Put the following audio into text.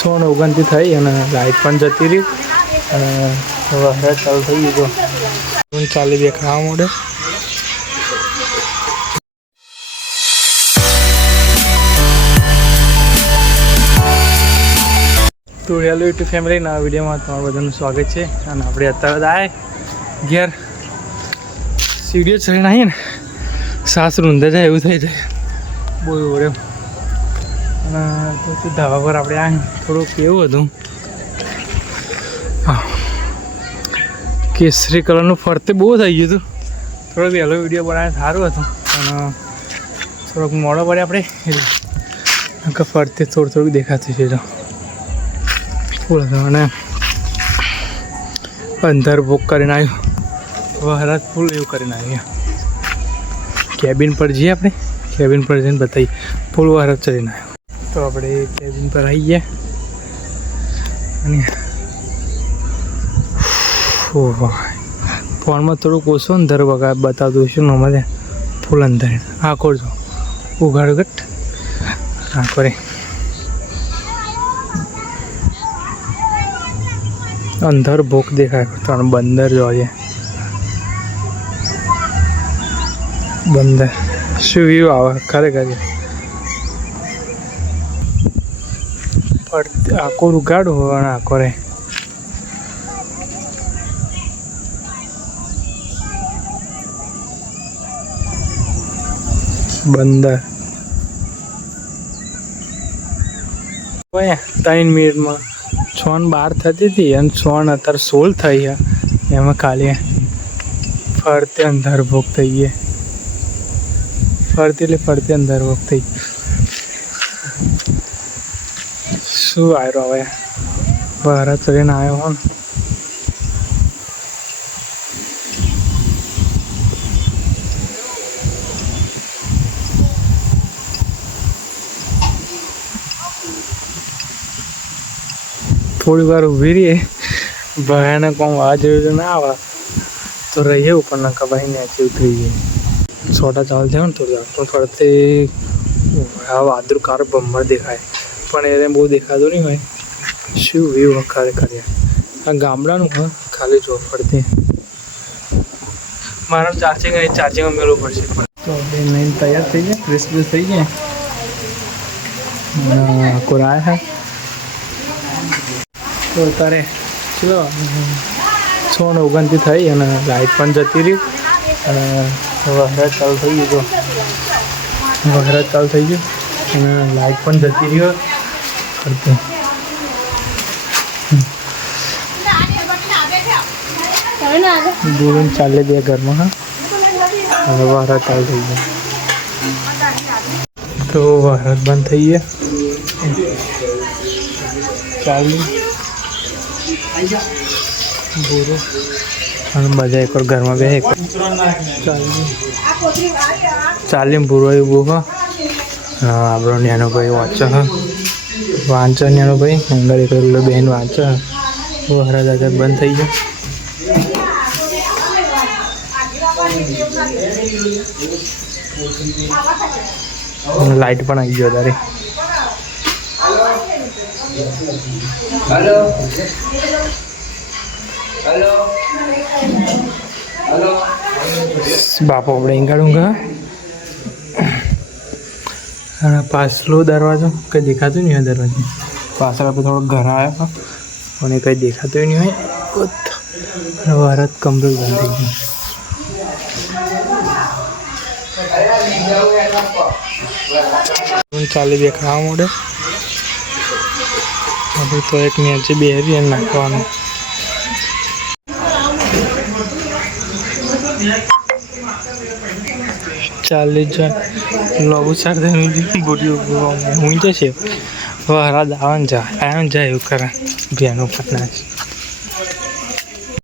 6:29 થઈ અને લાઇટ પણ જતી રહી અને વરસાદ ચાલુ થઈ ગયો. ચાલી બે ખાવા મળે. તો હેલો યુટ્યુબ ફેમિલીના વિડીયોમાં તમારું બધાનું સ્વાગત છે. અને આપણે અત્યારે આવીએ ઘેર સીડીઓ ચડીને આવીએ ને સાસ રૂંધે જાય એવું થઈ જાય બોલ એમ. અને તો ધાબા પર આપણે આવીએ થોડુંક એવું હતું કેસરી કલરનું ફરતે બહુ થઈ ગયું હતું. થોડોક વહેલો વિડીયો બનાવે સારું હતું અને થોડોક મોડો પડે આપણે ફરતે થોડું દેખાતું છે. તો ફૂલ હતો અને અંધાર ભોગ કરીને આવ્યું વરસાદ ફૂલ એવું કરીને આવ્યું. કેબિન પર જઈએ આપણે કેબિન પર જઈને બતાવીએ ફૂલ વરસાદ ચડીને આવ્યો. તો આપણે કેબિન પર આવી ગયા અને ફોનમાં થોડુંક ઓછું અંધાર બતાવતું છું ને અમારે ફૂલ અંધાર આંખો જો ઉઘાડ ગટ આંખો રે અંધાર ભોગ દેખાય તો બંદર જોઈએ બંદર શું વ્યૂ આવે ખરેખર આખો ઉઘાડું હોય અને આંખો રે બંદર 3 મિનિટમાં 6:12 થતી હતી અને 6 અત્યારે 16 થઈ ગયા. એમાં ખાલી ફરતે અંધાર ભોગ થઈ ગયે ફરતે અંધાર ભોગ થઈ શું આવ્યો હવે વરસાદ ચડીને આવ્યો હો ને. થોડી વાર ઊભી રહીએ ભયાનક કોમ આ જેવું ના આવે તો રહીએ ઉપર ના કબાઈ નીચે ઉતરી જઈએ. છોટા ચાલ છે ને થોડી વાર ફરતે વાદળું કાર ભમર દેખાય પણ એને બહુ દેખાતું નહીં હોય. શું વ્યૂ વખારે કરીએ આ ગામડાનું હા ખાલી જો ફરતે મારા ચાર્જિંગમાં મેળવવું પડશે. તો આપણે નહીં તૈયાર થઈ જાય ફ્રેશ થઈ જાય કોરાય હા તો અત્યારે ચલો 6:29 થઈ અને લાઇટ પણ જતી રહી અને વરસાદ ચાલુ થઈ ગયો અને લાઇટ પણ જતી રહ્યો ફરતે. દૂર ચાલે બે ઘરમાં હા હવે વરસાદ ચાલુ થઈ ગયો તો વરસાદ બંધ થઈ ગયા ચાલુ બુરો અને બધા એક ઘરમાં બે ચાલીને બુરો એવું બહુ હા આપણો નેનો ભાઈ વાંચો નેનો ભાઈ અંગર એક બેન વાંચો વરસાદ આજે બંધ થઈ ગયો. લાઇટ પણ આવી ગયો તારે બાપો આપણે ઈંગાડું અને પાછલો દરવાજો કંઈ દેખાતું નહીં હોય. દરવાજો પાછળ આપણે થોડોક ઘર આવ્યો પણ એ કંઈ દેખાતું નહીં હોય. વરસાદ કમ્પ્લીટ બંધ થઈ ગયું. ચાલી બે ખાવા મળે આપણે તો એક નીચે બેરી અને નાખવાનું. ચાલી જાય નવું શાક બોડી હું જશે વરસાદ આવે ને જાય એવું કરે ભેનું પટના